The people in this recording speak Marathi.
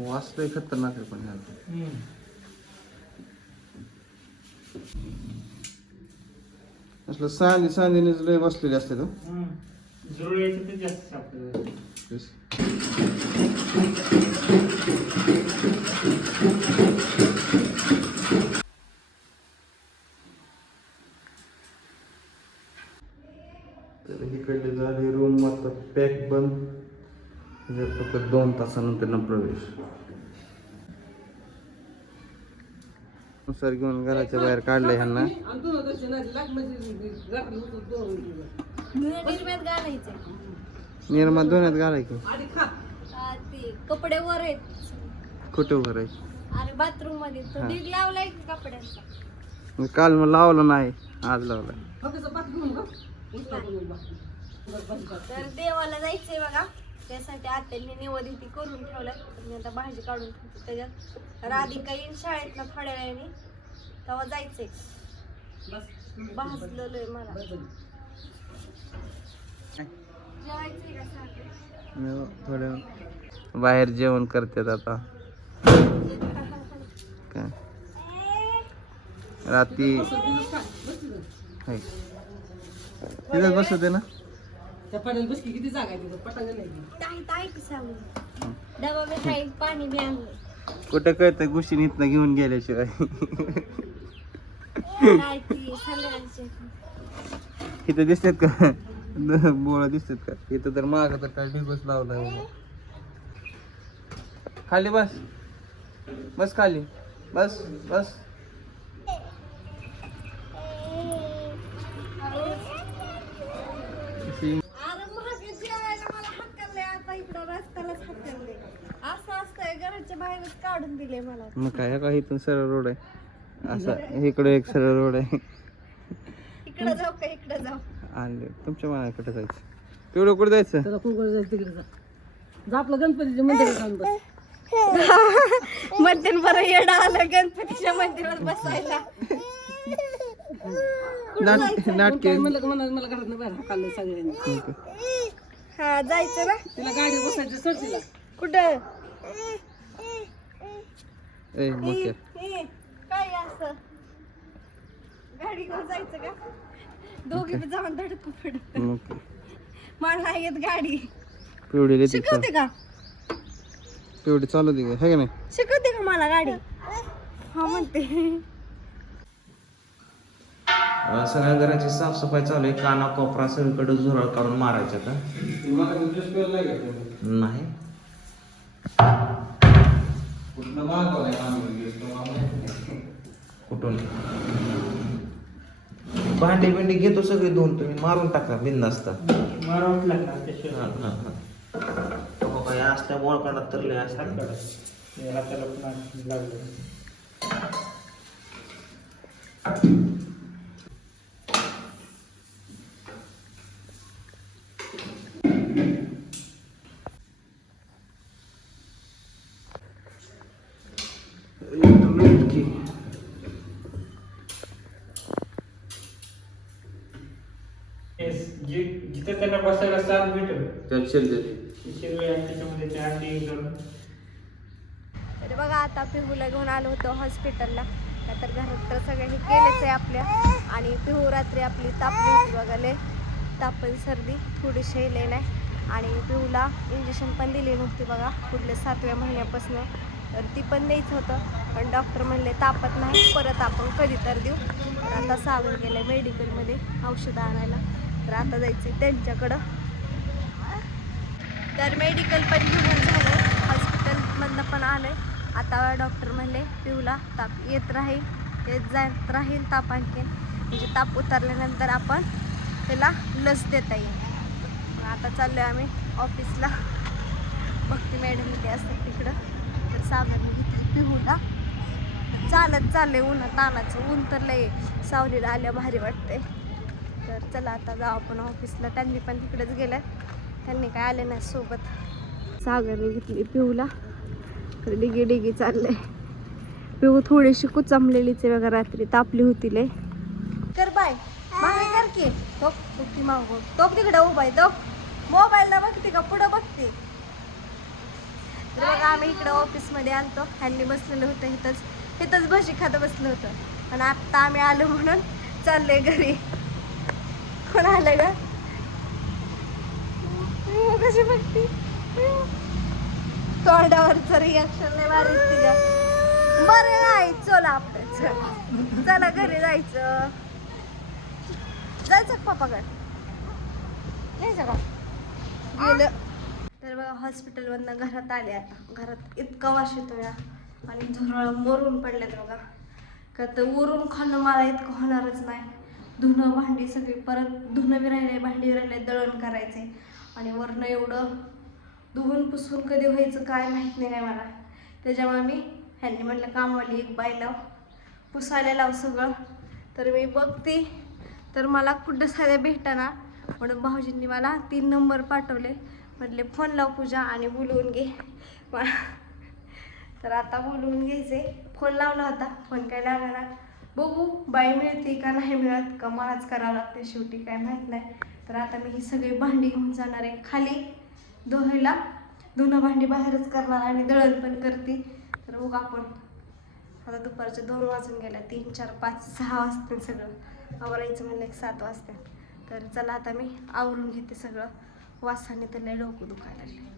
वास लय खतरनाक आहे पण ह्याला. असलं सांदी सांदीनेच लय बसलेले असते तो तर इकडले झाले रूम आता पॅक बंद. फक्त दोन तासानंतर ना प्रवेश. सर घेऊन घराच्या बाहेर काढलंय ह्यांना. निर्मात धुण्यात घालाय की? कपडे वर आहेत. कुठं भरायची अरे बाथरूममध्ये. हा. लावलाय कपड्यांचा? काल मग लावलं नाही आज लावलाय. तर देवाला जायचंय बघा. त्यासाठी आत्यांनी निवदिती करून ठेवलाय तर मी आता भाजी काढून ठेवते. त्याच्यात राधिका येईल शाळेत ना थोड्या वेळाने. तेव्हा जायचंय. भाजलेलं आहे मला. जेवायचंय का सांग थोडं बाहेर जेवण करतात आता. काय? रात्री ना? ताई ताई की सांगू? डबा बी खाईल पाणी बी आणलं. कुठं कळतं गोष्टी इथनं घेऊन गेल्याशिवाय. काय ती संध्याकाळची इथं दिसतात का? बोळा दिसतात का? इथं तर माग तर काय लावलाय बाबा. खाली बस. बस खाली. बस बस अशी अरे महाग जेवायला मला हक्कलंय आता इकडं रस्त्यालाच हक्कलंय असं असतंय घराच्या बाहेरच काढून दिले मला. मग काय का इथून सरळ रोड आहे. असा इकडे एक सरळ रोड आहे. इकडं जाऊ का इकडं जाऊ? आणि तुमच्या मनात कुठं जायचं. तेवढं कुठं जायचं? त्याला कुंकू जायचं तिकडे जा. जा आपलं गणपतीच्या मंदिरात जाऊन बस. मध्यन बरं येडा आलं गणपतीच्या मंदिरात बसायला. नाट नाटके काय म्हणलं का मला मला घरात बाहेर हाकाललं सगळ्यांनी. हा जायचं ना? तिला गाडी बसायचं तिला कुठं? ए हे, काय असं? गाडी घेऊन जायचं का? दोघी बी जाऊन धडकू पडत मग मला नाही येत गाडी. पिवडी शिकवते का? पिवडी चालू दे का है का नाही? शिकवते का मला गाडी? हा म्हणते. सगळ्या घराची साफसफाई चालू आहे. काना कोपरा सगळीकडे झुरळ काढून मारायच्या का? नाही. कुठून भांडी बिंडी घेतो सगळे दोन तुम्ही मारून टाका बिंदास्ता मारावंच लागणार त्याशिवाय हा, हा, हा. हो काय असल्या असतात हे हाताला पण लागलं तेच जे बसायला साथ भेटेल ती शिरवे आणि त्याच्यामध्ये ते अंडी घालून तर बघा आता पिहूला घेऊन आलो होतो हॉस्पिटलला तर घरात तर सगळे हे केलेच आहे आपल्या. आणि पिहू रात्री आपली तापली होती बघा लय तापन सर्दी. थोडीशी येले नाही. आणि पिहूला इंजेक्शन पण दिली नव्हती बघा पुढल्या सातव्या महिन्यापासून. तर ती पण द्यायचं होतं. पण डॉक्टर म्हणले तापत नाही परत आपण कधी तर देऊ. तर आता सागर गेले मेडिकलमध्ये औषधं आणायला. तर आता जायचं त्यांच्याकडं. तर मेडिकल पण घेऊन झालं हॉस्पिटलमधनं पण आलं आता डॉक्टर म्हणले पिऊला ताप येत राहील. येत जात राहील ताप आणखीन. म्हणजे ताप उतरल्यानंतर आपण त्याला लस देता येईल. मग आता आहे आम्ही ऑफिसला भक्ती मॅडम ते असतात तिकडं. तर सामान घेतली पिहूला चालत चाललंय उन्हा तानाचं ऊन तर लय सावलीला आल्या भारी वाटतंय. तर चला आता जाऊ आपण ऑफिसला. त्यांनी पण तिकडेच गेल्या त्यांनी काय आले नाही सोबत. सागरने घेतली पिऊला. तर डिगी डिगी चाललंय. पिऊ थोडीशी कुचामलेलीच आहे बघा रात्री तापली होती लय. कर बाय. कर की. तो ती मागो. तो तिकडे उभा आहे तो मोबाईलला बघते का? पुढं बघते. तर बघा आम्ही इकडं ऑफिसमध्ये आलतो. ह्यांनी बसलेलं होतं इथंच. इथंच भजी खात बसलं होतं. आणि आत्ता आम्ही आलो म्हणून चाललंय घरी. कोण आलं ग? कशी बघती तोंडावरच तोंडावरचं रिॲक्शन नाही भारी तिच्या बरं नाही चला आपलं. चला. घरी जायचं. जायचं का पापाकडे जायचं का? गेलं. तर बघा हॉस्पिटलमधनं घरात आले आता. घरात इतका वाश येतोय. या आणि झुरळ मरून पडलेत बघा. का तर उरून खाणं मला इतकं होणारच नाही. धुणं भांडी सगळी परत धुणं बी राहिले भांडी राहिले दळण करायचे. आणि वरनं एवढं धुवून पुसून कधी व्हायचं काय माहीत नाही काय मला. त्याच्यामुळे मी ह्यांनी म्हटलं कामवाली एक बाई लाव पुसायला लाव सगळं. तर मी बघते. तर मला कुठं साध्या भेटाना म्हणून भाऊजींनी मला तीन नंबर पाठवले. म्हटले फोन लाव पूजा आणि बोलवून घे. तर आता बोलवून घ्यायचे. फोन लावला होता फोन काय लागणार बघू बाई मिळते का नाही मिळत का मलाच करावं लागते शेवटी काय माहीत नाही. तर आता मी ही सगळी भांडी घेऊन जाणार आहे खाली धुवायला धुणं भांडी बाहेरच करणार आणि दळण पण करते. तर बघू आपण. आता दुपारचे दोन वाजून गेल्या तीन चार पाच सहा वाजते सगळं. आवरायचं म्हणलं एक सात वाजते. तर चला आता मी आवरून घेते सगळं. वासाने तर लय डोकं दुखायला लागले